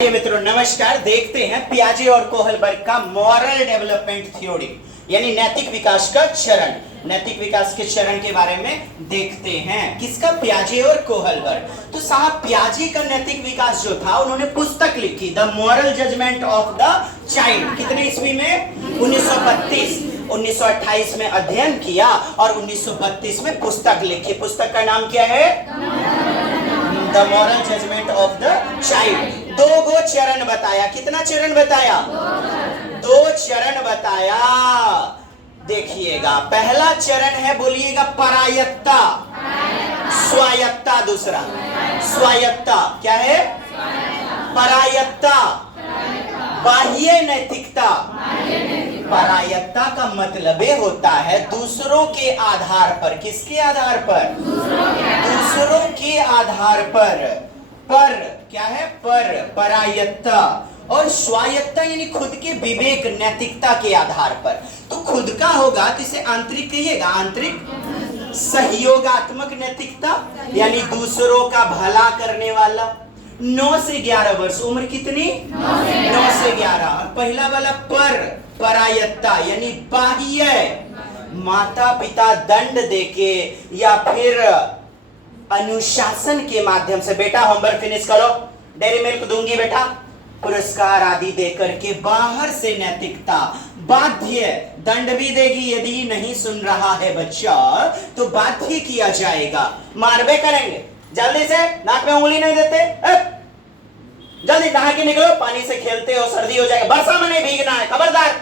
मित्रों नमस्कार। देखते हैं पियाजे और कोहलबर्ग का मॉरल डेवलपमेंट थ्योरी यानी नैतिक विकास का चरण। नैतिक विकास के चरण के बारे में देखते हैं। किसका? पियाजे और कोहलबर्ग। तो साहब पियाजे का नैतिक विकास जो था उन्होंने पुस्तक लिखी the moral judgement of the child. कितने ईस्वी में? 1932। 1928 में अध्ययन किया और 1932 में पुस्तक लिखी। पुस्तक का नाम क्या है? The moral judgement of the child. दो गो चरण बताया। कितना चरण बताया? दो चरण बताया। देखिएगा, पहला चरण है, बोलिएगा परायत्ता, स्वायत्ता। दूसरा स्वायत्ता क्या है? परायत्ता, बाह्य नैतिकता। परायत्ता का मतलब होता है दूसरों के आधार पर। किसके आधार पर? दूसरों के आधार पर। पर क्या है? पर परायत्ता। और स्वायत्ता यानी खुद के विवेक नैतिकता के आधार पर। तो खुद का होगा तो इसे आंतरिक कहिएगा। आंतरिक सहयोगात्मक नैतिकता यानी दूसरों का भला करने वाला। 9 से 11 वर्ष उम्र। कितनी? 9 से 11। और पहला वाला पर परायत्ता यानी बाह्य, माता पिता दंड देके या फिर अनुशासन के माध्यम से, बेटा होमवर्क फिनिश करो, डेयरी मिल्क दूंगी बेटा, पुरस्कार आदि देकर के बाहर से नैतिकता। बाध्य, दंड भी देगी यदि नहीं सुन रहा है बच्चा तो बाध्य किया जाएगा, मारबे करेंगे। जल्दी से नाक में उंगली नहीं देते, जल्दी नहा के निकलो, पानी से खेलते हो सर्दी हो जाएगा, बरसा में नहीं भीगना है, खबरदार।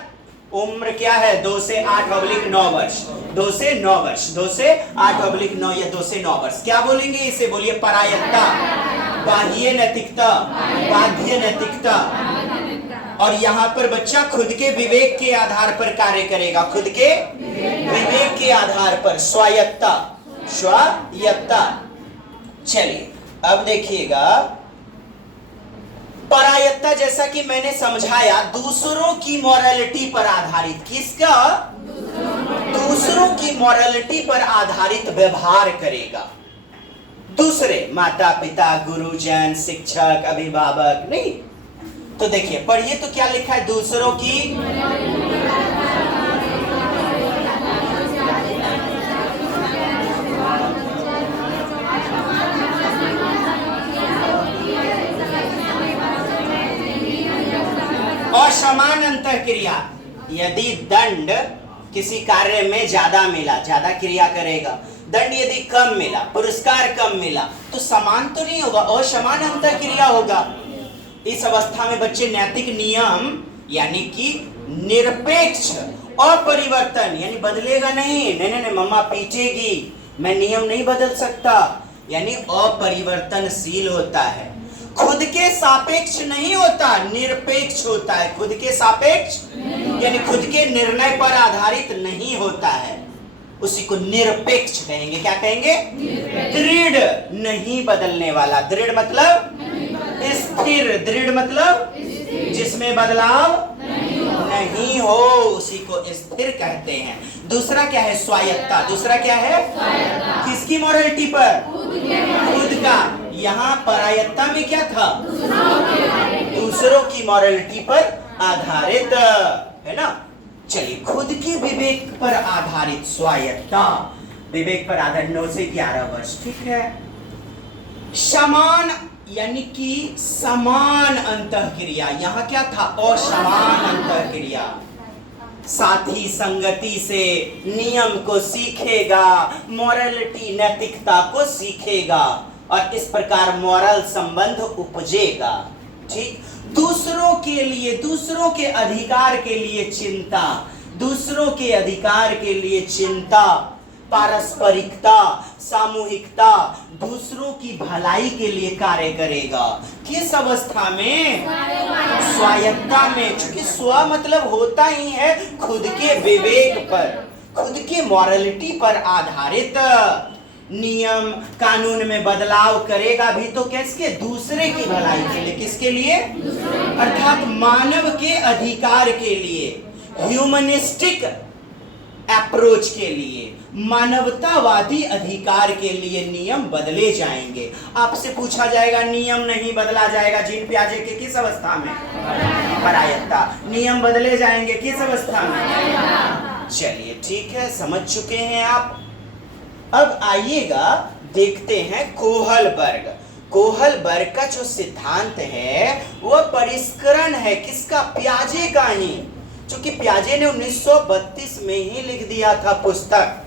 उम्र क्या है? 2 से 8/9 वर्ष। 2 से 9 वर्ष, 2 से 8/9 या 2 से 9 वर्ष। क्या बोलेंगे इसे? बोलिए परायत्ता, बाह्य नैतिकता, बाध्य नैतिकता। और यहाँ पर बच्चा खुद के विवेक के आधार पर कार्य करेगा। खुद के विवेक के आधार पर स्वायत्ता, स्वायत्ता। चलिए अब देखिएगा, परायत्ता जैसा कि मैंने समझाया दूसरों की मॉरलिटी पर आधारित। किसका? दूसरों की मॉरलिटी पर आधारित व्यवहार करेगा। दूसरे माता पिता, गुरुजन, शिक्षक, अभिभावक नहीं। तो देखिए पढ़िए तो क्या लिखा है? दूसरों की असमान अंतःक्रिया। यदि दंड किसी कार्य में ज्यादा मिला, ज्यादा क्रिया करेगा। दंड यदि कम मिला, पुरस्कार कम मिला, तो समान तो नहीं होगा, असमान अंतःक्रिया होगा। इस अवस्था में बच्चे नैतिक नियम यानी कि निरपेक्ष, अपरिवर्तन यानी बदलेगा नहीं। नहीं, मम्मा पीटेगी, मैं नियम नहीं बदल सकता, यानी अपरिवर्तनशील होता है। खुद के सापेक्ष नहीं होता, निरपेक्ष होता है। खुद के सापेक्ष यानी खुद के निर्णय पर आधारित नहीं होता है, उसी को निरपेक्ष कहेंगे। क्या कहेंगे? दृढ़, नहीं बदलने वाला। दृढ़ मतलब स्थिर, दृढ़ मतलब जिसमें बदलाव नहीं हो, उसी को स्थिर कहते हैं। दूसरा क्या है? स्वायत्ता। दूसरा क्या है? किसकी मॉरलिटी पर? खुद का। यहाँ परायत्ता में क्या था? दूसरों की मॉरलिटी पर आधारित, है ना। चलिए, खुद के विवेक पर आधारित स्वायत्ता, विवेक पर आधारित 9 से 11 वर्ष, ठीक है। समान यानी कि समान अंतःक्रिया। यहाँ क्या था? असमान अंतःक्रिया। साथी संगति से नियम को सीखेगा, मॉरलिटी नैतिकता को सीखेगा और इस प्रकार मॉरल संबंध उपजेगा। ठीक। दूसरों के लिए, दूसरों के अधिकार के लिए चिंता, दूसरों के अधिकार के लिए चिंता, पारस्परिकता, सामूहिकता, दूसरों की भलाई के लिए कार्य करेगा। किस अवस्था में? स्वायत्ता में। क्योंकि स्व मतलब होता ही है खुद के विवेक पर, खुद के मॉरलिटी पर आधारित। नियम कानून में बदलाव करेगा भी तो किसके? दूसरे की भलाई के लिए। किसके लिए? अर्थात मानव के अधिकार के लिए। ह्यूमनिस्टिक अप्रोच के लिए, मानवतावादी अधिकार के लिए नियम बदले जाएंगे। आपसे पूछा जाएगा नियम नहीं बदला जाएगा जीन पियाजे के किस अवस्था में? परायत्ता। नियम बदले जाएंगे किस अवस्था में? चलिए ठीक है, समझ चुके हैं आप। अब आइएगा देखते हैं कोहलबर्ग। कोहलबर्ग का जो सिद्धांत है वह परिष्करण है किसका? पियाजे का ही, क्योंकि पियाजे ने 1932 में ही लिख दिया था पुस्तक।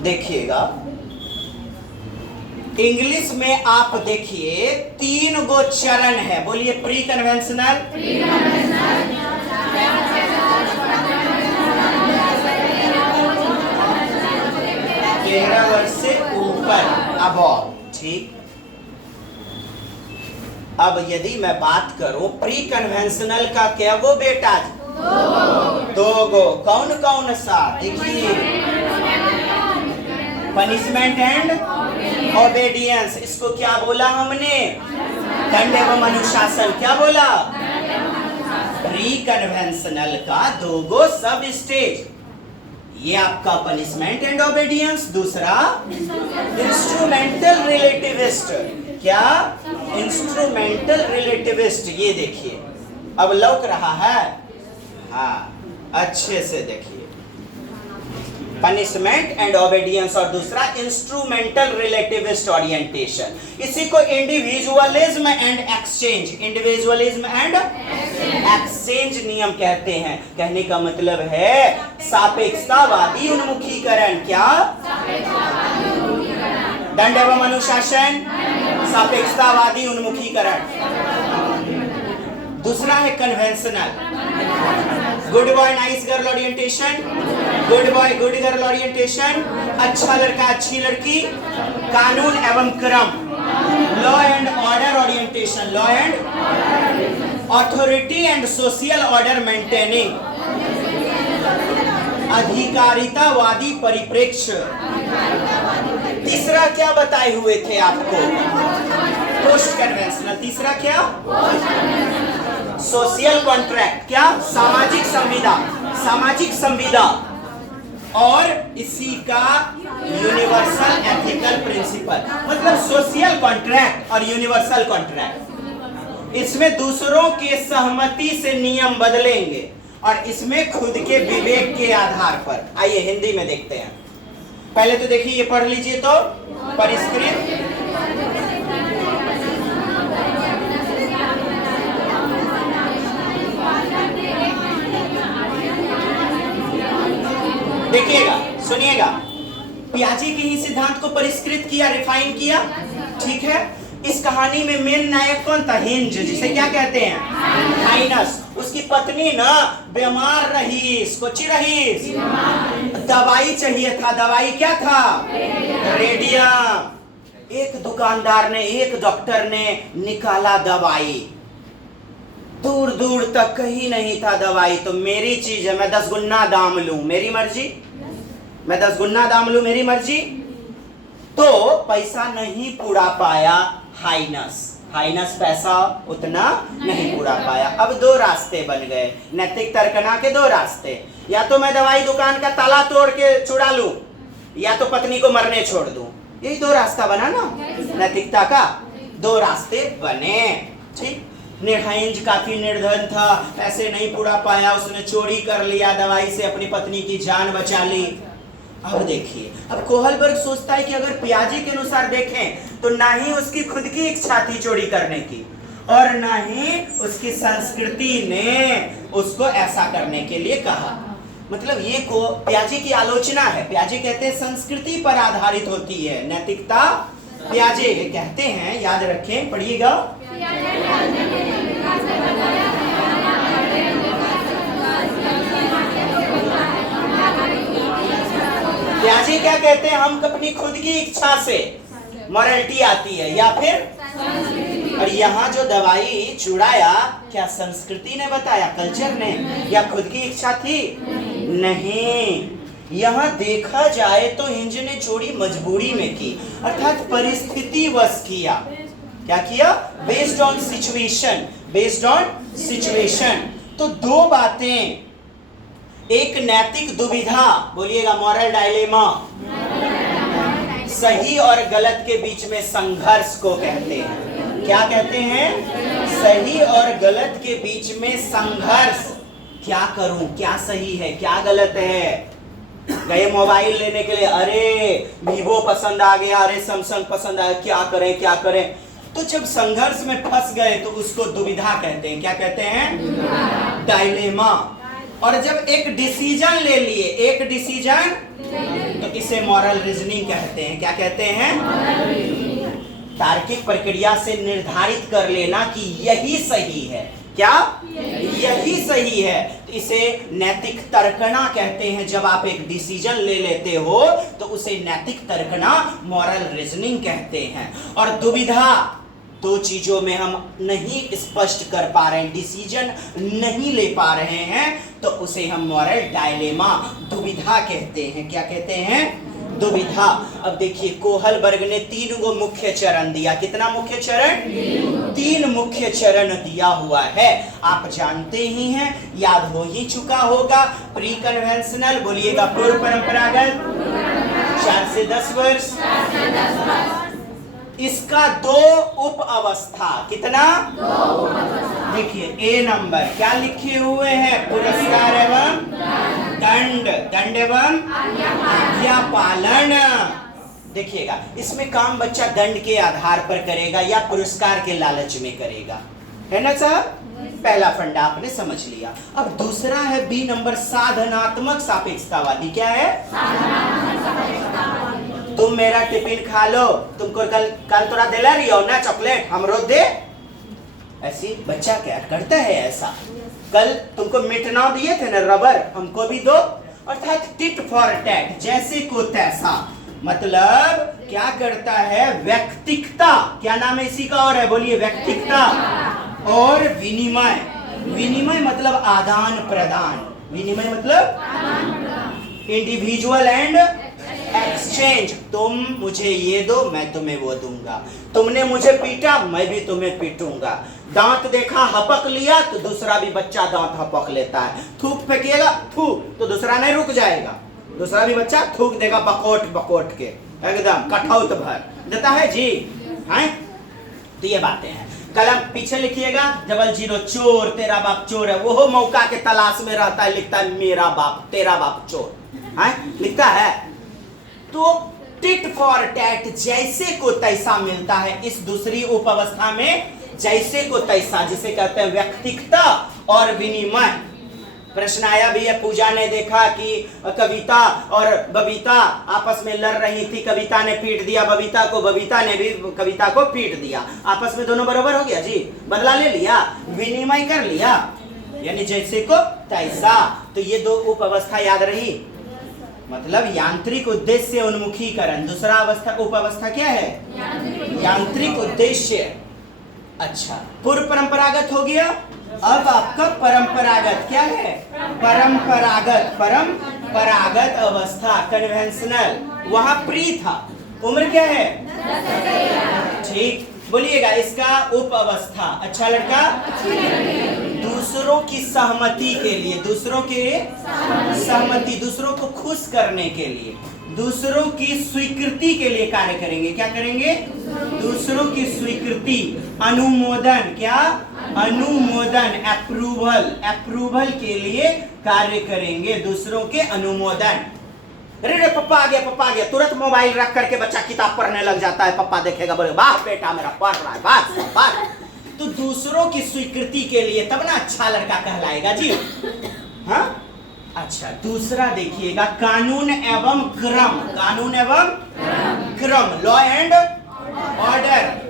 देखिएगा इंग्लिश में आप देखिए 3 गो चरण है, बोलिए प्री कन्वेंशनल, 13 वर्ष से ऊपर, अबव, ठीक। अब यदि मैं बात करूं प्री कन्वेंशनल का, क्या वो बेटा? दो गो। कौन कौन सा? देखिए पनिशमेंट एंड ओबेडियंस। इसको क्या बोला हमने? दंड एवं अनुशासन। क्या बोला? प्री कन्वेंशनल का 2 गो सब स्टेज, ये आपका पनिशमेंट एंड ओबेडियंस, दूसरा इंस्ट्रूमेंटल रिलेटिविस्ट। क्या? इंस्ट्रूमेंटल रिलेटिविस्ट। ये देखिए अब लौक रहा है, हाँ अच्छे से देखिए, पनिशमेंट एंड ओबेडियंस और दूसरा इंस्ट्रूमेंटल रिलेटिविस्ट ओरिएंटेशन। इसी को individualism and exchange, individualism and exchange नियम कहते हैं। कहने का मतलब है सापेक्षतावादी उन्मुखीकरण। क्या? दंड एवं अनुशासन, सापेक्षतावादी उन्मुखीकरण। दूसरा है conventional, good boy nice girl orientation, good boy good girl orientation, अच्छा लड़का अच्छी लड़की, कानून एवं क्रम, law and order orientation, law and authority and social order maintaining, अधिकारितावादी परिप्रेक्ष्य। तीसरा क्या बताए हुए थे आपको? Post conventional. तीसरा क्या? Social contract. क्या? सामाजिक संविदा, सामाजिक संविदा। और इसी का यूनिवर्सल एथिकल प्रिंसिपल, मतलब सोशल कॉन्ट्रैक्ट और यूनिवर्सल कॉन्ट्रैक्ट। इसमें दूसरों के सहमति से नियम बदलेंगे और इसमें खुद के विवेक के आधार पर। आइए हिंदी में देखते हैं। पहले तो देखिए ये पढ़ लीजिए तो, परिष्कृत देखिएगा, सुनिएगा, पियाजे के ही सिद्धांत को परिष्कृत किया, रिफाइन किया, ठीक है। इस कहानी में मेन नायक कौन था? हिंज, जिसे क्या कहते हैं? हाइनस। उसकी पत्नी ना बीमार रही, कोची रही, दवाई चाहिए था। दवाई क्या था? रेडियम। एक दुकानदार ने, एक डॉक्टर ने निकाला दवाई, दूर दूर तक कहीं नहीं था दवाई। तो मेरी चीज है, मैं 10 गुना दाम लूं, मेरी मर्जी, मैं 10 गुना दाम लूं, मेरी मर्जी। तो पैसा नहीं पूरा पाया हाइनस, हाइनस पैसा उतना नहीं पूरा पाया। अब 2 रास्ते बन गए, नैतिक तर्कना के 2 रास्ते। या तो मैं दवाई दुकान का ताला तोड़ के चुरा लूं, या तो पत्नी को मरने छोड़ दूं। यही 2 रास्ता बना ना नैतिकता का, 2 रास्ते बने, ठीक। हिंज काफी निर्धन था, पैसे नहीं पूरा पाया, उसने चोरी कर लिया, दवाई से अपनी पत्नी की जान बचा ली। अब देखिए, अब कोहलबर्ग सोचता है कि अगर पियाजे के अनुसार देखें तो ना ही उसकी खुद की इच्छा थी चोरी करने की, और ना ही उसकी संस्कृति ने उसको ऐसा करने के लिए कहा। मतलब ये को पियाजे की आलोचना है। पियाजे कहते हैं संस्कृति पर आधारित होती है नैतिकता। पियाजे कहते हैं, याद रखें, पढ़िएगा, पियाजे क्या कहते हैं? हम अपनी खुद की इच्छा से मॉरलिटी आती है, या फिर, और यहाँ जो दवाई चुराया, क्या संस्कृति ने बताया, कल्चर ने, या खुद की इच्छा थी? नहीं। यहाँ देखा जाए तो हिंज ने चोरी मजबूरी में की, अर्थात परिस्थिति वश किया। क्या किया? Based on situation, based on situation. तो 2 बातें, एक नैतिक दुविधा, बोलिएगा मॉरल डायलेमा, सही और गलत के बीच में संघर्ष को कहते हैं। क्या कहते हैं? सही और गलत के बीच में संघर्ष। क्या करूं, क्या सही है, क्या गलत है। गए मोबाइल लेने के लिए, अरे वीवो पसंद आ गया, अरे सैमसंग पसंद आया, क्या करें क्या करें। तो जब संघर्ष में फंस गए तो उसको दुविधा कहते हैं। क्या कहते हैं? डायलेमा। और जब एक डिसीजन ले लिए, एक डिसीजन, तो इसे मॉरल रीजनिंग कहते हैं। क्या कहते हैं? तार्किक प्रक्रिया से निर्धारित कर लेना कि यही सही है। क्या? यही सही है। तो इसे नैतिक तर्कना कहते हैं। जब आप एक डिसीजन ले लेते हो तो उसे नैतिक तर्कना, मॉरल रीजनिंग कहते हैं। और दुविधा, दो चीजों में हम नहीं स्पष्ट कर पा रहे हैं, डिसीजन नहीं ले पा रहे हैं, तो उसे हम मॉरल डायलेमा, दुविधा कहते हैं। क्या कहते हैं? दुविधा। अब देखिए कोहलबर्ग ने 3 गो मुख्य चरण दिया। कितना मुख्य चरण? 3 मुख्य चरण दिया हुआ है। आप जानते ही हैं, याद हो ही चुका होगा। प्री कन्वेंशनल, बोलिएगा पूर्व परंपरागत, 4 से 10 वर्ष। इसका 2 उप अवस्था। कितना? 2। देखिए ए नंबर क्या लिखे हुए हैं? पुरस्कार एवं दंड, दंड एवं आज्ञा पालन। देखिएगा इसमें काम बच्चा दंड के आधार पर करेगा या पुरस्कार के लालच में करेगा, है ना साहब? पहला फंडा आपने समझ लिया। अब दूसरा है बी नंबर, साधनात्मक सापेक्षतावादी। क्या है? तुम मेरा टिफिन खा लो, तुमको कल तोरा दिला रही हो ना चॉकलेट, हमरो दे। ऐसी बच्चा क्या करता है ऐसा? कल तुमको मिटना दिए थे ना रबर, हमको भी दो। अर्थात टिट फॉर टैट, जैसे को तैसा। मतलब क्या करता है? व्यक्तिकता। क्या नाम है इसी का? और है, बोलिए, व्यक्तिकता और विनिमय। विनिमय मतलब आदान प्रदान। विनिमय मतलब इंडिविजुअल एंड एक्सचेंज। तुम मुझे ये दो, मैं तुम्हें वो दूंगा। तुमने मुझे पीटा, मैं भी तुम्हें पीटूंगा। दांत देखा, हपक लिया, तो दूसरा भी बच्चा दांत हपक लेता है। थूक फेंकेगा, थू, तो दूसरा नहीं रुक जाएगा, दूसरा भी बच्चा थूक देगा बकोट बकोट के, एकदम कठौत भर देता है जी। हैं? तो ये बातें हैं। कलम पीछे लिखिएगा, 00 चोर, तेरा बाप चोर है। वो मौका के तलाश में रहता है, लिखता है मेरा बाप, तेरा बाप चोर है, लिखता है। तो टिट फॉर टैट, जैसे को तैसा मिलता है। इस दूसरी उप अवस्था में जैसे को तैसा, जिसे कहते हैं व्यक्तिकता और विनिमय। प्रश्न आया भी है, पूजा ने देखा कि कविता और बबीता आपस में लड़ रही थी, कविता ने पीट दिया बबीता को, बबीता ने भी कविता को पीट दिया। आपस में दोनों बराबर हो गया जी, बदला ले लिया, विनिमय कर लिया, यानी जैसे को तैसा। तो ये 2 उप अवस्था याद रही। मतलब यांत्रिक उद्देश्य उन्मुखीकरण। दूसरा अवस्था, उप अवस्था क्या है? यांत्रिक उद्देश्य। अच्छा, पूर्व परंपरागत हो गया। अब आपका परंपरागत क्या है? परंपरागत, परंपरागत अवस्था, कन्वेंशनल। वहां प्री था, उम्र क्या है? ठीक, बोलिएगा इसका उप अवस्था। अच्छा लड़का, दूसरों की सहमति के लिए, दूसरों के सहमति, दूसरों को खुश करने के लिए, दूसरों की स्वीकृति के लिए कार्य करेंगे। क्या करेंगे? दूसरों की स्वीकृति, अनुमोदन। क्या? अनुमोदन, अप्रूवल, अप्रूवल के लिए कार्य करेंगे, दूसरों के अनुमोदन। अरे पप्पा आ गया, पप्पा आ गया, तुरंत मोबाइल रख करके बच्चा किताब पढ़ने लग जाता है। पप्पा देखेगा, बोले वाह बेटा मेरा पढ़ रहा है, वाह। तो दूसरों की स्वीकृति के लिए, तब ना अच्छा लड़का कहलाएगा जी। हाँ, अच्छा, दूसरा देखिएगा, कानून एवं क्रम। कानून एवं क्रम, लॉ एंड ऑर्डर।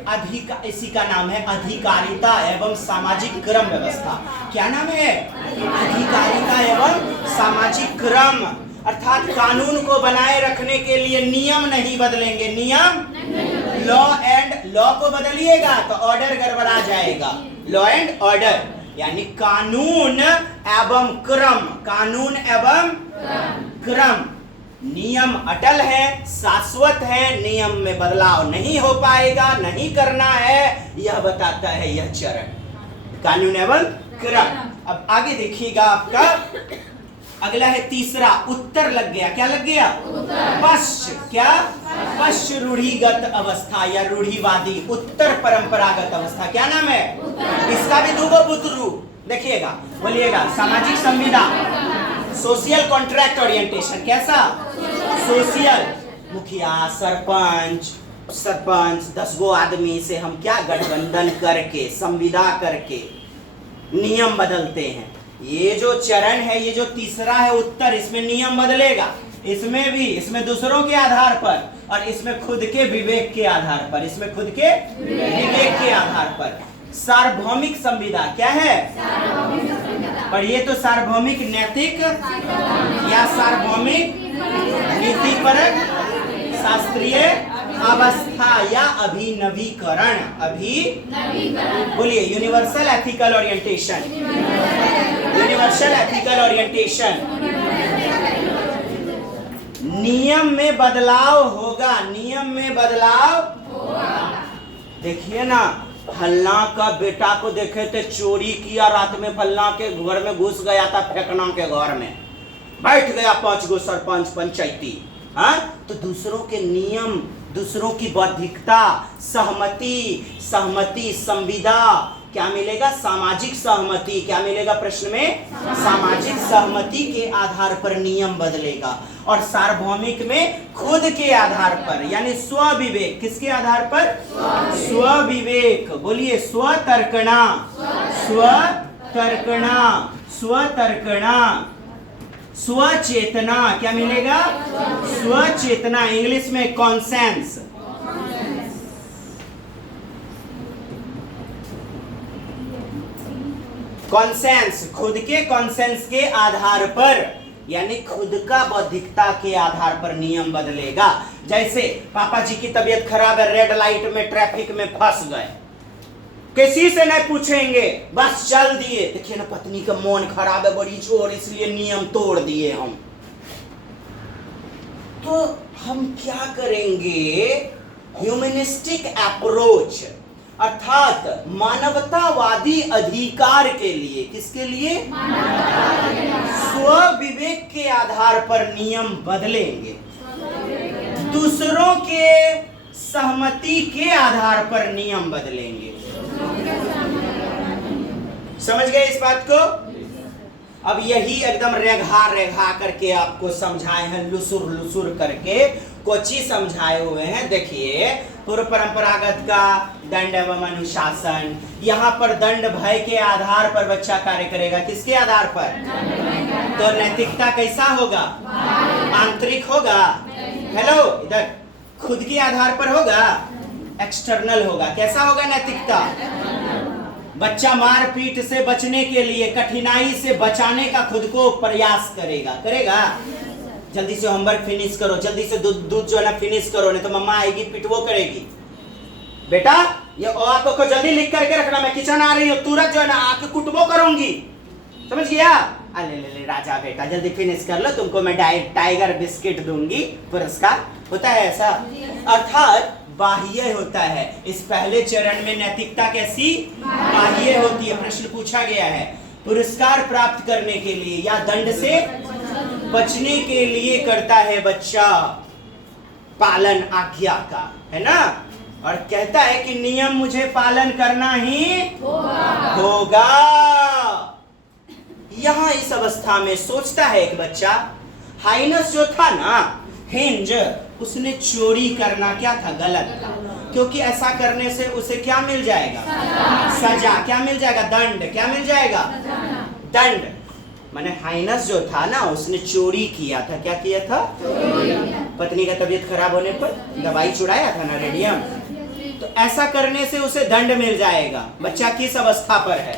इसी का नाम है अधिकारिता एवं सामाजिक क्रम व्यवस्था। क्या नाम है? अधिकारिता एवं सामाजिक क्रम। अर्थात कानून को बनाए रखने के लिए नियम नहीं बदलेंगे। नियम, लॉ को बदलिएगा तो ऑर्डर गड़बड़ा जाएगा। लॉ एंड ऑर्डर यानी कानून एवं क्रम, कानून एवं क्रम। नियम अटल है, शाश्वत है, नियम में बदलाव नहीं हो पाएगा, नहीं करना है, यह बताता है यह चरण, कानून एवं क्रम। अब आगे देखिएगा आपका अगला है तीसरा, उत्तर लग गया, क्या लग गया? पश्च, क्या? पश्च रूढ़िगत अवस्था या रूढ़िवादी, उत्तर परंपरागत अवस्था, क्या नाम है? इसका भी दूगो बुतरू, देखिएगा, बोलिएगा, सामाजिक संविदा, सोशल कॉन्ट्रैक्ट ओरिएंटेशन, कैसा? सोशल, मुखिया, सरपंच 10 गो आदमी से हम क्या गठबंधन करके, संविदा करके नियम बदलते हैं। ये जो चरण है, ये जो तीसरा है उत्तर, इसमें नियम बदलेगा, इसमें भी, इसमें दूसरों के आधार पर और इसमें खुद के विवेक के आधार पर, इसमें खुद के विवेक के आधार पर। सार्वभौमिक संविदा क्या है? पढ़िए तो, सार्वभौमिक नैतिक या सार्वभौमिक नीतिपरक शास्त्रीय अवस्था या अभिनवीकरण, बोलिए, universal ethical orientation, universal ethical orientation. नियम में बदलाव होगा, नियम में बदलाव होगा। देखिए ना, फल्ला का बेटा को देखे थे चोरी किया, रात में फल्ला के घर में घुस गया था, फेंकना के घर में बैठ गया 5 गो सरपंच पंचायती, हाँ? तो दूसरों के नियम, दूसरों की बौद्धिकता, सहमति, संविदा, क्या मिलेगा? सामाजिक सहमति, क्या मिलेगा प्रश्न में? सामाजिक सहमति के आधार पर नियम बदलेगा। और सार्वभौमिक में खुद के आधार पर, यानी स्वविवेक, किसके आधार पर? स्वविवेक, बोलिए, स्वतर्कणा, स्वचेतना, क्या मिलेगा? स्वचेतना, इंग्लिश में कॉन्सेंस। कॉन्सेंस, खुद के कॉन्सेंस के आधार पर, यानी खुद का बौद्धिकता के आधार पर नियम बदलेगा। जैसे पापा जी की तबीयत खराब है, रेड लाइट में ट्रैफिक में फंस गए, किसी से नहीं पूछेंगे, बस चल दिए। देखिए ना, पत्नी का मन खराब है बड़ी जोर, इसलिए नियम तोड़ दिए हम। तो हम क्या करेंगे? ह्यूमनिस्टिक अप्रोच, अर्थात मानवतावादी अधिकार के लिए, किसके लिए? स्वविवेक के आधार पर नियम बदलेंगे, दूसरों के सहमति के आधार पर नियम बदलेंगे। समझ गए इस बात को? अब यही एकदम रेघा करके आपको समझाए हैं, लुसुर करके कोची समझाए हुए हैं। देखिए, पूर्व परंपरागत का दंड एवं अनुशासन, यहाँ पर दंड भय के आधार पर बच्चा कार्य करेगा, किसके आधार पर? तो नैतिकता कैसा होगा? आंतरिक होगा, हेलो, इधर खुद के आधार पर होगा, एक्सटर्नल होगा। कैसा होगा नैतिकता? बच्चा मारपीट से बचने के लिए, कठिनाई से बचाने का खुद को प्रयास करेगा। जल्दी से होमवर्क फिनिश करो, जल्दी से दूध जो है ना फिनिश करो, नहीं तो मम्मा आएगी पिटवो करेगी। बेटा, ये आपको को जल्दी लिख करके रखना, मैं किचन आ रही हूँ, तुरंत जो है ना आके कुटवो करूंगी। समझ गया? ले राजा बेटा, जल्दी फिनिश कर लो, तुमको मैं टाइगर बिस्किट दूंगी पुरस्कार। होता है ऐसा? अर्थात बाह्य होता है। इस पहले चरण में नैतिकता कैसी? बाह्य होती है। प्रश्न पूछा गया है, पुरस्कार प्राप्त करने के लिए या दंड से बचने के लिए करता है बच्चा पालन आज्ञा का, है ना? और कहता है कि नियम मुझे पालन करना ही होगा। यहां इस अवस्था में सोचता है एक बच्चा, हाइनस जो था ना, हिंज, उसने चोरी करना क्या था? गलत था, क्योंकि ऐसा करने से उसे क्या मिल जाएगा? सजा। क्या मिल जाएगा? दंड। क्या मिल जाएगा? दंड। माने हाइनस जो था ना, उसने चोरी किया था। क्या किया था? पत्नी का तबीयत खराब होने पर दवाई चुराया था ना, रेडियम। तो ऐसा करने से उसे दंड मिल जाएगा। बच्चा किस अवस्था पर है?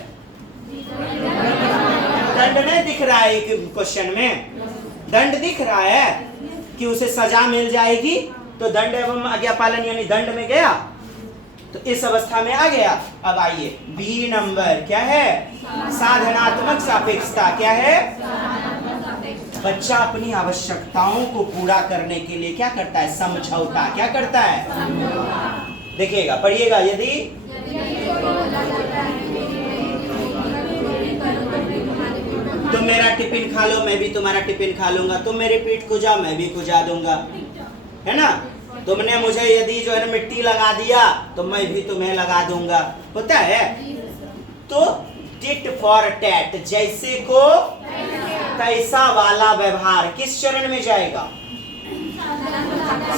दंड नहीं दिख रहा है क्वेश्चन में, दंड दिख रहा है कि उसे सजा मिल जाएगी, तो दंड एवं आज्ञा पालन यानी दंड में गया, तो इस अवस्था में आ गया। अब आइए बी नंबर, क्या है? साधनात्मक सापेक्षता। क्या है? बच्चा अपनी आवश्यकताओं को पूरा करने के लिए क्या करता है? समझौता। क्या करता है? देखिएगा, पढ़िएगा, यदि तुम मेरा टिफिन खा लो, मैं भी तुम्हारा टिफिन खा लूंगा। तुम मेरी पीठ कुजाओ, मैं भी कुजा दूंगा, है ना। तुमने मुझे यदि जो है मिट्टी लगा दिया तो मैं भी तुम्हें लगा दूंगा, होता है। तो टिट फॉर टैट, जैसे को तैसा वाला व्यवहार किस चरण में जाएगा?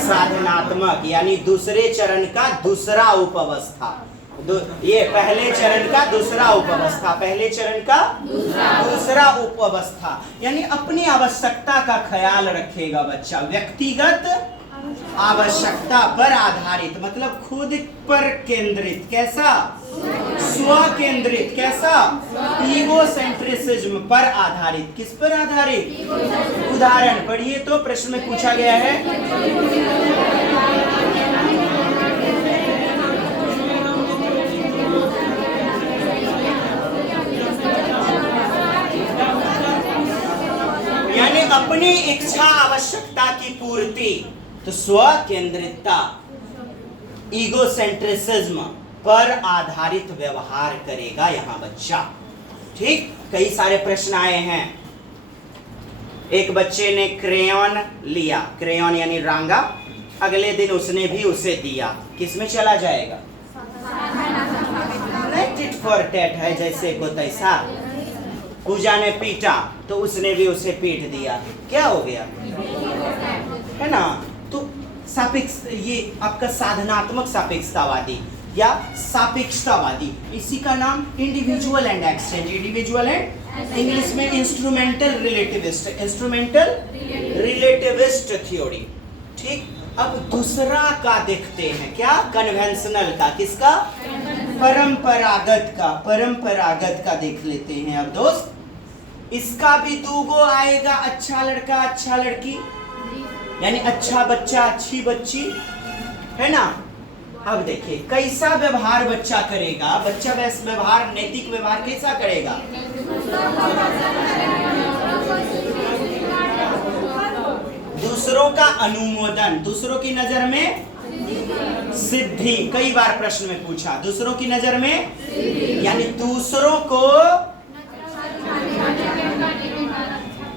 साधनात्मक, यानी दूसरे चरण का दूसरा उपअवस्था। ये पहले चरण का दूसरा उपअवस्था, पहले चरण का दूसरा उपअवस्था, यानी अपनी आवश्यकता का ख्याल रखेगा बच्चा। व्यक्तिगत आवश्यकता पर आधारित, मतलब खुद पर केंद्रित। कैसा? स्व केंद्रित। कैसा? ईगोसेंट्रिसिज्म पर आधारित। किस पर आधारित? उदाहरण पढ़िए तो, प्रश्न में पूछा गया है। यानी अपनी इच्छा आवश्यकता की पूर्ति, तो स्व केंद्रितता, ईगोसेंट्रिसिज्म पर आधारित व्यवहार करेगा यहां बच्चा। ठीक, कई सारे प्रश्न आए हैं। एक बच्चे ने क्रेयॉन लिया, क्रेयॉन यानी रांगा, अगले दिन उसने भी उसे दिया, किसमें चला जाएगा? टिट फॉर टैट है, जैसे को तैसा। पूजा ने पीटा तो उसने भी उसे पीट दिया, क्या हो गया? है ना। तो सापेक्ष, ये आपका साधनात्मक सापेक्षतावादी या सापेक्षतावादी, इसी का नाम individual and exchange, individual and English में इंस्ट्रूमेंटल रिलेटिविस्ट, इंस्ट्रूमेंटल रिलेटिविस्ट थ्योरी। ठीक, अब दूसरा का देखते हैं, क्या? कन्वेंशनल का। किसका? परंपरागत का। परंपरागत का देख लेते हैं अब दोस्त। इसका भी दूगो आएगा, अच्छा लड़का अच्छा लड़की, यानी अच्छा बच्चा अच्छी बच्ची, है ना। अब देखिए कैसा व्यवहार बच्चा करेगा। बच्चा व्यवहार, नैतिक व्यवहार कैसा करेगा? दूसरों का अनुमोदन, दूसरों की नजर में सिद्धि। कई बार प्रश्न में पूछा, दूसरों की नजर में, यानी दूसरों को,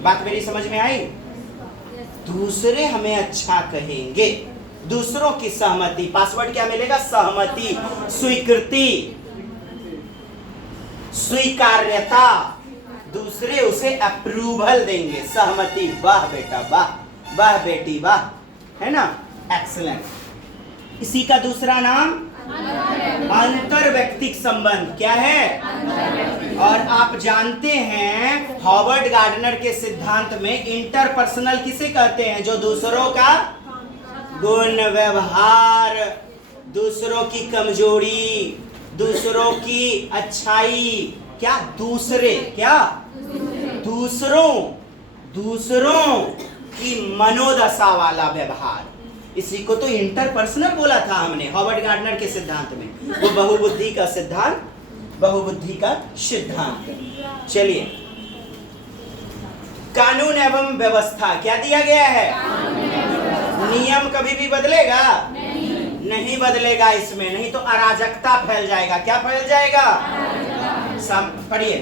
बात मेरी समझ में आई? दूसरे हमें अच्छा कहेंगे, दूसरों की सहमति। पासवर्ड क्या मिलेगा? सहमति, स्वीकृति, स्वीकार्यता, दूसरे उसे अप्रूवल देंगे, सहमति। वाह बेटा वाह, वाह बेटी वाह, है ना, एक्सीलेंट। इसी का दूसरा नाम अंतर व्यक्तिक संबंध। क्या है? और आप जानते हैं हॉवर्ड गार्डनर के सिद्धांत में इंटरपर्सनल किसे कहते हैं? जो दूसरों का गुण व्यवहार, दूसरों की कमजोरी, दूसरों की अच्छाई, क्या? दूसरे, क्या? दूसरों की मनोदशा वाला व्यवहार, इसी को तो इंटरपर्सनल बोला था हमने हॉवर्ड गार्डनर के सिद्धांत में। वो बहुबुद्धि का सिद्धांत, बहुबुद्धि का सिद्धांत। चलिए, कानून एवं व्यवस्था क्या दिया गया है? नियम कभी भी बदलेगा? नहीं बदलेगा इसमें, नहीं तो अराजकता फैल जाएगा। क्या फैल जाएगा? पढ़िए।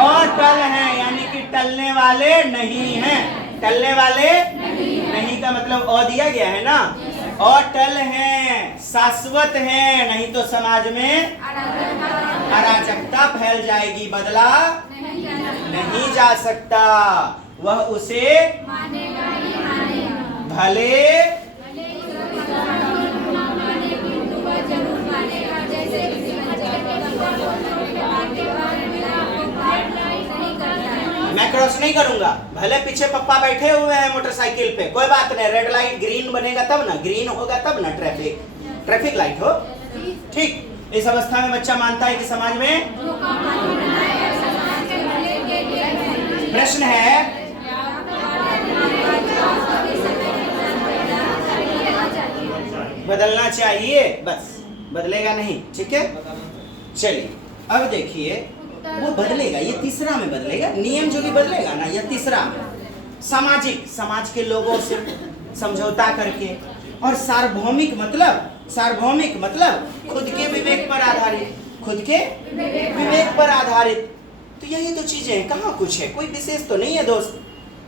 और टल है, यानी कि टलने वाले नहीं हैं। टलने वाले नहीं का मतलब और दिया गया है ना। और टल हैं, शाश्वत हैं, नहीं तो समाज में अराजकता फैल जाएगी, बदला नहीं जा सकता। वह उसे भले मैं क्रॉस नहीं करूंगा, भले पीछे पप्पा बैठे हुए हैं मोटरसाइकिल पे, कोई बात नहीं। रेड लाइट ग्रीन बनेगा तब ना, ग्रीन होगा तब ना ट्रैफिक लाइट हो। ठीक, इस अवस्था में बच्चा मानता है कि समाज में प्रश्न है, बदलना चाहिए, बस बदलेगा नहीं। ठीक है, चलिए अब देखिए वो बदलेगा, ये तीसरा में बदलेगा। नियम जो भी बदलेगा ना, यह तीसरा में सामाजिक, समाज के लोगों से समझौता करके, और सार्वभौमिक मतलब सार्वभौमिक मतलब खुद के विवेक पर आधारित, खुद के विवेक पर आधारित। तो यही तो चीजें हैं, कहाँ कुछ है, कोई विशेष तो नहीं है दोस्त।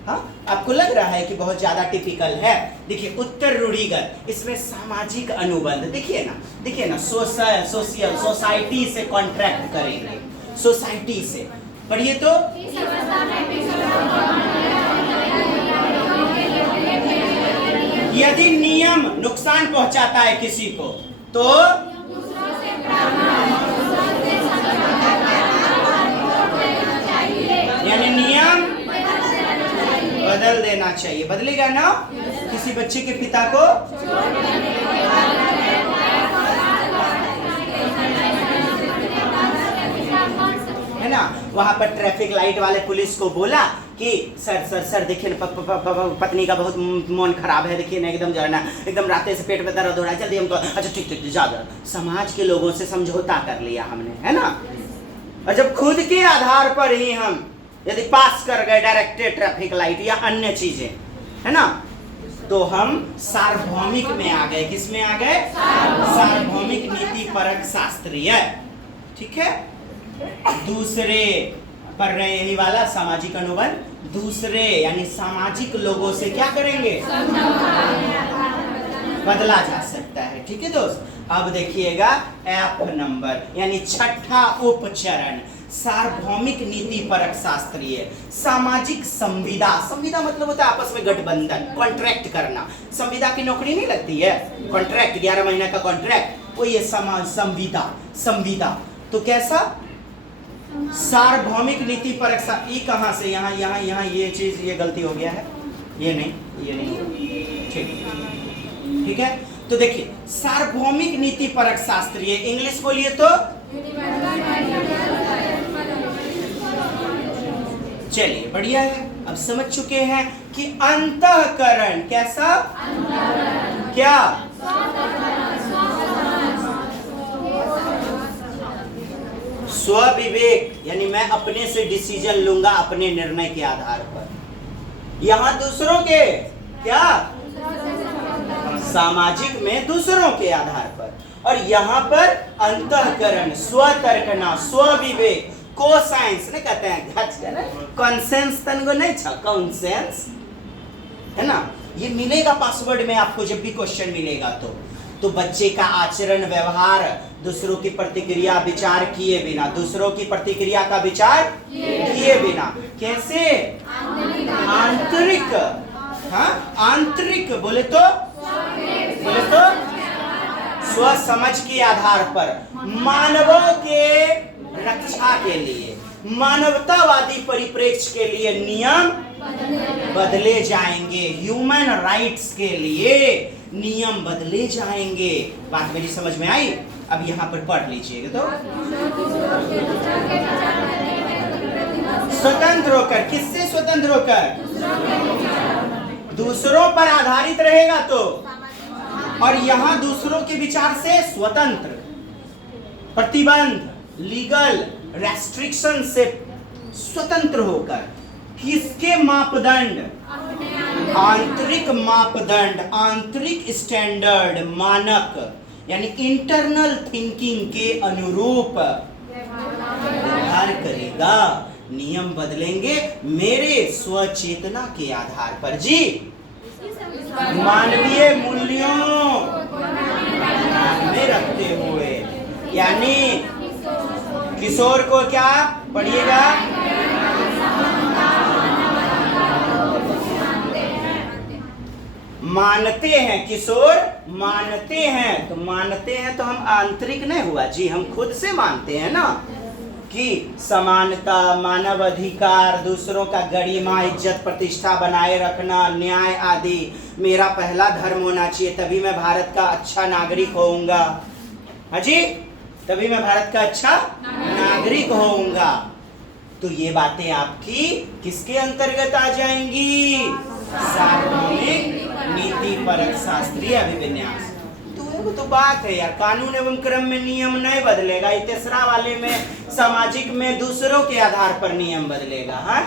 हाँ, आपको लग रहा है कि बहुत ज्यादा टिपिकल है। देखिए उत्तर रूढ़िगत, इसमें सामाजिक अनुबंध, देखिए ना, सोशल सोसाइटी से कॉन्ट्रैक्ट करेंगे, सोसाइटी से। पढ़िए तो, यदि नियम नुकसान पहुंचाता है किसी को तो यानी नियम बदल देना चाहिए। बदलेगा ना? किसी बच्चे के पिता को है ना, वहां पर ट्रैफिक लाइट वाले पुलिस को बोला कि सर देखिए ना, पत्नी का बहुत मन खराब है, देखिए ना, एकदम जो है ना, एकदम रात से पेट में दर्द हो रहा है, जल्दी हमको, अच्छा ठीक ज्यादा। समाज के लोगों से समझौता कर लिया हमने, है ना। और जब खुद के आधार पर ही हम यदि पास कर गए डायरेक्टेड ट्रैफिक लाइट या अन्य चीजें, है ना, तो हम सार्वभौमिक में आ गए। किस में आ गए? सार्वभौमिक नीति परक शास्त्रीय। ठीक है, दूसरे पढ़ रहे यही वाला सामाजिक अनुबंध। दूसरे यानी सामाजिक लोगों से क्या करेंगे? बदला जा सकता है। ठीक है दोस्त, अब देखिएगा एफ नंबर यानी छठा उपचरण, सार्वभौमिक नीति परक शास्त्रीय सामाजिक संविदा। संविदा मतलब होता है आपस में गठबंधन, कॉन्ट्रैक्ट करना। संविदा की नौकरी नहीं लगती है, कॉन्ट्रैक्ट, 11 महीने का कॉन्ट्रैक्ट, वो ये संविदा। तो कैसा? सार्वभौमिक नीति परक। ये कहां से? यहाँ ये चीज, ये गलती हो गया है, ये नहीं। ठीक है, तो देखिए सार्वभौमिक नीति परक शास्त्रीय, इंग्लिश बोलिए तो। चलिए बढ़िया है, अब समझ चुके हैं कि अंतःकरण कैसा? क्या? स्वविवेक यानी मैं अपने से डिसीजन लूंगा अपने निर्णय के आधार पर। यहां दूसरों के क्या? सामाजिक में दूसरों के आधार पर। और यहां पर अंतःकरण, स्वतर्कना, स्वविवेक, कोसाइंस ने कहते हैं, कॉन्सेंस तनको नहीं था, कॉन्सेंस है ना। ये मिलेगा पासवर्ड में आपको जब भी क्वेश्चन मिलेगा तो बच्चे का आचरण व्यवहार दूसरों की प्रतिक्रिया विचार किए बिना, दूसरों की प्रतिक्रिया का विचार किए बिना। कैसे? आंतरिक, हाँ आंतरिक बोले तो स्व समझ के आधार पर मानवों के रक्षा के लिए, मानवतावादी परिप्रेक्ष्य के लिए नियम बदले जाएंगे। ह्यूमन राइट्स के लिए नियम बदले जाएंगे। बात मेरी समझ में आई? अब यहाँ पर पढ़ लीजिएगा तो, स्वतंत्र होकर, किससे स्वतंत्र होकर? दूसरों पर आधारित रहेगा तो, और यहाँ दूसरों के विचार से स्वतंत्र, प्रतिबंध, लीगल रेस्ट्रिक्शन से स्वतंत्र होकर। किसके मापदंड? आंतरिक मापदंड, आंतरिक स्टैंडर्ड, मानक यानी इंटरनल थिंकिंग के अनुरूप व्यवहार करेगा। नियम बदलेंगे मेरे स्वचेतना के आधार पर। जी, मानवीय मूल्यों में रखते हुए, यानी किशोर को क्या पढ़िएगा? मानते हैं, किशोर मानते हैं। तो मानते हैं तो हम आंतरिक नहीं हुआ जी, हम खुद से मानते हैं ना कि समानता, मानव अधिकार, दूसरों का गरिमा, इज्जत, प्रतिष्ठा बनाए रखना, न्याय आदि मेरा पहला धर्म होना चाहिए, तभी मैं भारत का अच्छा नागरिक होऊंगा। हाँ जी, तभी मैं भारत का अच्छा नागरिक होऊंगा। तो ये बातें आपकी किसके अंतर्गत आ जाएंगी? सार्वभौमिक नीति परक शास्त्रीय अभिविन्यास। तो बात है यार, कानून एवं क्रम में नियम नहीं बदलेगा। तीसरा वाले में सामाजिक में दूसरों के आधार पर नियम बदलेगा। हाँ,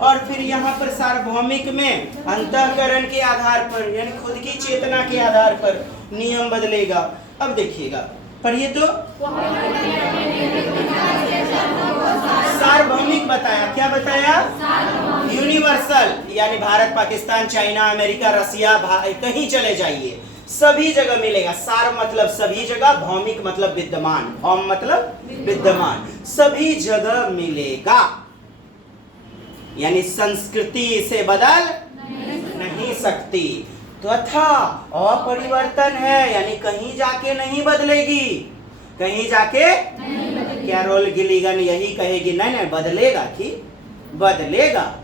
और फिर यहाँ पर सार्वभौमिक में अंतःकरण के आधार पर यानी खुद की चेतना के आधार पर। नियम बदलेगा। अब देखिएगा, पढ़िए तो। सार्वभौमिक बताया, क्या बताया? यूनिवर्सल, यानी भारत, पाकिस्तान, चाइना, अमेरिका, रसिया, कहीं चले जाइए सभी जगह मिलेगा। सार मतलब सभी जगह, भौमिक मतलब विद्यमान, भौम मतलब विद्यमान, सभी जगह मिलेगा। यानी संस्कृति इसे बदल नहीं सकती। तथा अपरिवर्तन है, यानी कहीं जाके नहीं बदलेगी, कहीं जाके कैरोल गिलिगन यही कहेगी, नहीं नहीं बदलेगा कि बदलेगा।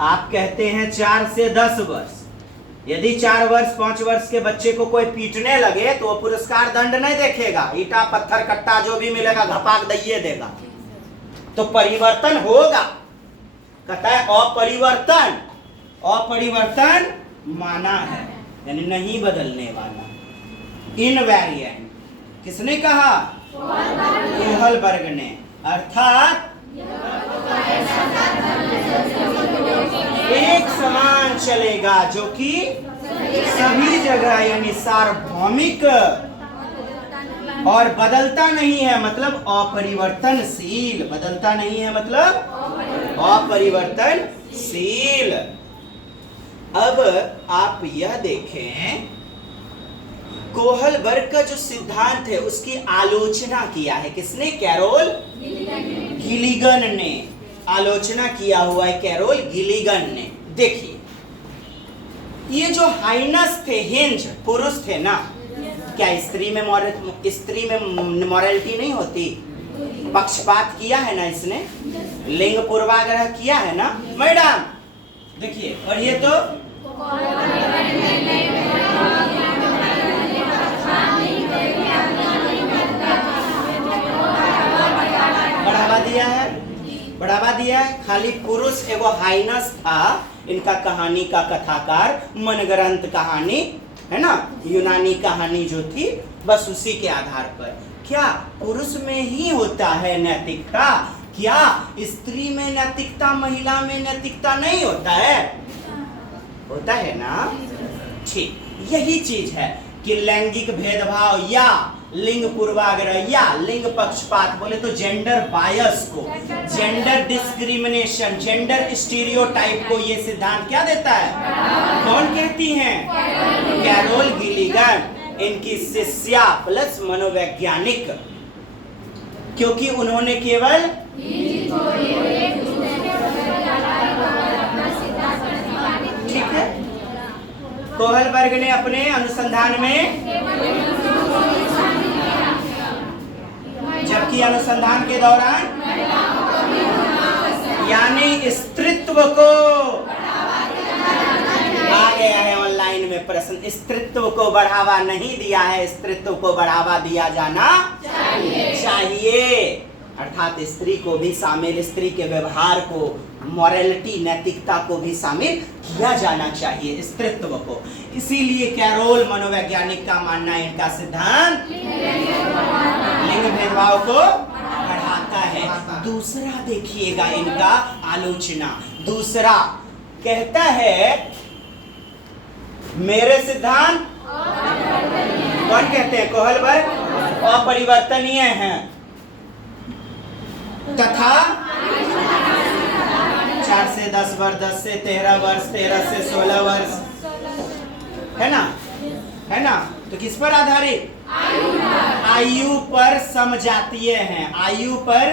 आप कहते हैं 4 से 10 वर्ष, यदि 4 वर्ष 5 वर्ष के बच्चे को कोई पीटने लगे तो वो पुरस्कार दंड नहीं देखेगा, ईटा पत्थर कट्टा जो भी मिलेगा घपाक दइए देगा। तो परिवर्तन होगा, कहता है अपरिवर्तन, अपरिवर्तन माना है, यानी नहीं बदलने वाला। इनवेरिएंट किसने कहा? कोहलबर्ग ने। अर्थात एक समान चलेगा, जो कि सभी जगह, यानी सार्वभौमिक और बदलता नहीं है, मतलब अपरिवर्तनशील। बदलता नहीं है मतलब अपरिवर्तनशील। अब आप यह देखें, कोहलबर्ग का जो सिद्धांत है उसकी आलोचना किया है किसने? कैरोल गिलिगन ने आलोचना किया हुआ है, कैरोल गिलिगन ने। देखिए, ये जो हाइनस थे, हिंज पुरुष थे ना, क्या स्त्री में मॉरलिटी नहीं होती? पक्षपात किया है ना इसने, लिंग पूर्वाग्रह किया है ना मैडम। देखिए पढ़िए तो। बढ़ावा दिया है, बढ़ावा दिया है। खाली पुरुष एगो हाइनस था, इनका कहानी का कथाकार, मनगढ़ंत कहानी है ना, यूनानी कहानी जो थी, बस उसी के आधार पर। क्या पुरुष में ही होता है नैतिकता? क्या स्त्री में नैतिकता, महिला में नैतिकता नहीं होता है? होता है ना। ठीक, यही चीज है कि लैंगिक भेदभाव या लिंग पूर्वाग्रह या लिंग पक्षपात, बोले तो जेंडर बायस को, जेंडर डिस्क्रिमिनेशन, जेंडर स्टीरियोटाइप को ये सिद्धांत क्या देता है? कौन कहती हैं? कैरोल गिलिगन, इनकी शिष्या प्लस मनोवैज्ञानिक, क्योंकि उन्होंने केवल ठीक है, कोहलबर्ग ने अपने अनुसंधान में, जबकि अनुसंधान के दौरान यानी स्त्रीत्व को, आ गया है ऑनलाइन में प्रश्न, स्त्रीत्व को बढ़ावा नहीं दिया है, स्त्रीत्व को बढ़ावा दिया जाना चाहिए। अर्थात स्त्री को भी शामिल, स्त्री के व्यवहार को, मॉरलिटी, नैतिकता को भी शामिल किया जाना चाहिए, स्त्रीत्व को। इसीलिए कैरोल मनोवैज्ञानिक का मानना है, इनका सिद्धांत लिंग भेदभाव को बढ़ाता है। दूसरा देखिएगा इनका आलोचना, दूसरा कहता है मेरे सिद्धांत, कौन कहते हैं? कोहलबर्ग, अपरिवर्तनीय हैं तथा 4 से 10 वर्ष, 10 से 13 वर्ष, 13 से 16 वर्ष, है ना, है ना। तो किस पर आधारित? आयु पर समजातीय हैं, आयु पर,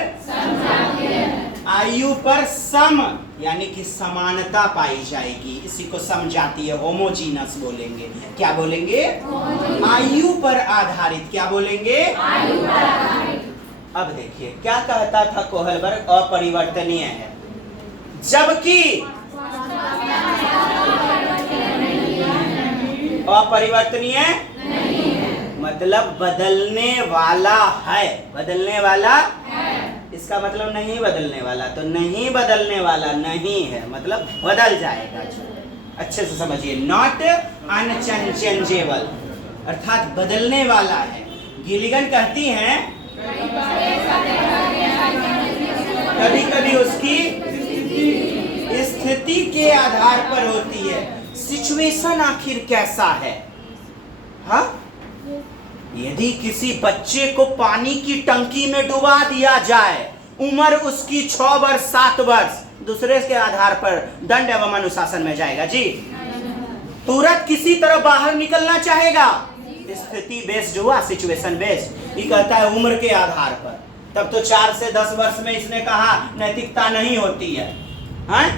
आयु पर सम, यानी कि समानता पाई जाएगी, इसी को समजातीय, होमोजीनस बोलेंगे। क्या बोलेंगे? आयु पर आधारित। क्या बोलेंगे? आयु पर आधारित। अब देखिए क्या कहता था कोहलबर्ग? अपरिवर्तनीय है, जबकि अपरिवर्तनीय मतलब बदलने वाला है, बदलने वाला है। इसका मतलब नहीं बदलने वाला, तो नहीं बदलने वाला नहीं है, मतलब बदल जाएगा। अच्छे से समझिए, नॉट अनचेंजेबल, अर्थात बदलने वाला है। गिलिगन कहती हैं कभी कभी उसकी स्थिति के आधार पर होती है, सिचुएशन आखिर कैसा है, हाँ, यदि किसी बच्चे को पानी की टंकी में डुबा दिया जाए, उम्र उसकी 6 वर्ष 7 वर्ष, दूसरे के आधार पर दंड एवं अनुशासन में जाएगा जी। तुरंत किसी तरह बाहर निकलना चाहेगा, स्थिति बेस्ड हुआ, सिचुएशन बेस्ड। ये कहता है उम्र के आधार पर। तब तो 4 से 10 वर्ष में इसने कहा नैतिकता नहीं होती है, हाँ?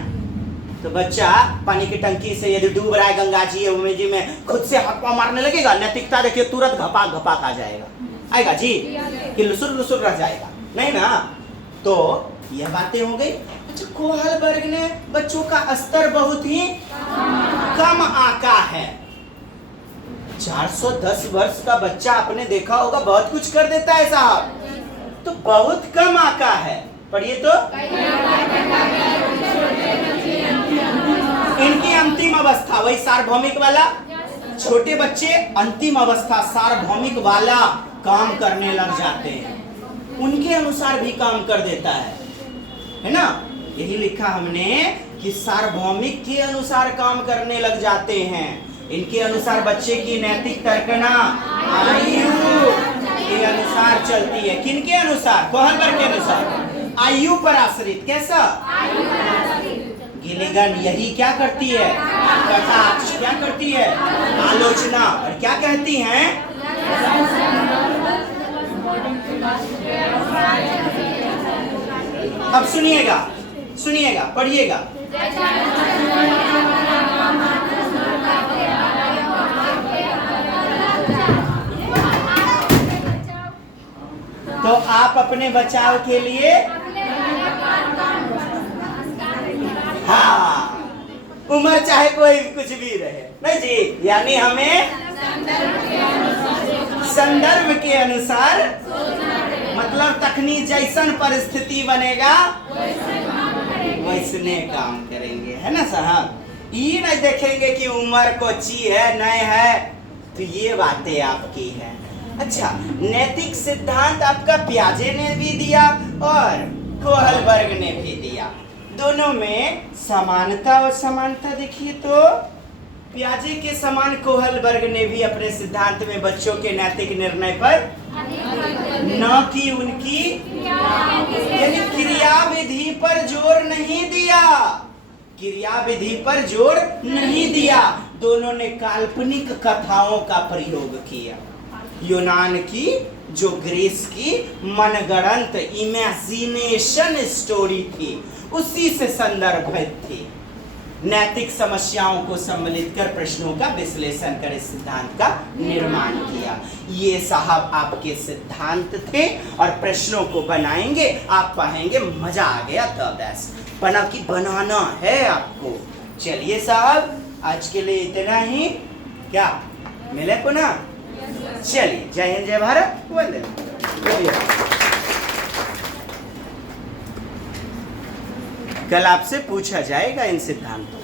तो बच्चा पानी की टंकी से यदि डूब रहा है गंगा जी में, खुद से हाथ पांव मारने लगेगा, नैतिकता देखिए तुरंत घपाक घपाक आ जाएगा, आएगा जी कि लुसुर लुसुर रह जाएगा, नहीं ना? तो यह बातें हो गई। अच्छा, कोहलबर्ग ने बच्चों का स्तर बहुत ही कम आंका है। 410 वर्ष का बच्चा आपने देखा होगा बहुत कुछ कर देता है साहब, तो बहुत कम आंका है। पढ़िए तो, इनकी अंतिम अवस्था वही सार्वभौमिक वाला, छोटे बच्चे अंतिम अवस्था सार्वभौमिक वाला काम करने लग जाते हैं, उनके अनुसार भी काम कर देता है ना? यही लिखा हमने कि सार्वभौमिक के अनुसार काम करने लग जाते हैं। इनके अनुसार बच्चे की नैतिक तर्कना आयु के अनुसार चलती है। किनके अनुसार? कोहलबर्ग के अनुसार आयु पर आश्रित। कैसा? गिलिगन यही क्या करती है? कटाक्ष। क्या करती है? आलोचना। और क्या कहती हैं? अब सुनिएगा, सुनिएगा, पढ़िएगा। तो आप अपने बचाव के लिए, हाँ, उम्र चाहे कोई कुछ भी रहे, नहीं जी, यानी हमें संदर्भ के अनुसार, मतलब तखनी जैसन परिस्थिति बनेगा वैसने काम करेंगे, है ना साहब? ये नहीं देखेंगे कि उम्र कोची है नहीं है, तो ये बातें आपकी है। अच्छा, नैतिक सिद्धांत आपका पियाजे ने भी दिया और कोहलबर्ग ने भी दिया। दोनों में समानता और समानता देखिए तो पियाजे के समान कोहलबर्ग ने भी अपने सिद्धांत में बच्चों के नैतिक निर्णय पर न कि उनकी यानी क्रिया विधि पर जोर नहीं दिया, क्रिया विधि पर जोर नहीं दिया। दोनों ने काल्पनिक कथाओं का प्रयोग किया। यूनान की, जो ग्रीस की मनगढ़ंत इमेजिनेशन स्टोरी थी, उसी से संदर्भित थी। नैतिक समस्याओं को सम्मिलित कर प्रश्नों का विश्लेषण कर इस सिद्धांत का निर्माण किया। ये साहब आपके सिद्धांत थे और प्रश्नों को बनाएंगे, आप पाएंगे मजा आ गया। द बेस्ट बना कि बनाना है आपको। चलिए साहब, आज के लिए इतना ही। क्या मिले पुनः? चलिए, जय हिंद, जय भारत, वंदे मातरम। कल आपसे पूछा जाएगा इन सिद्धांतों।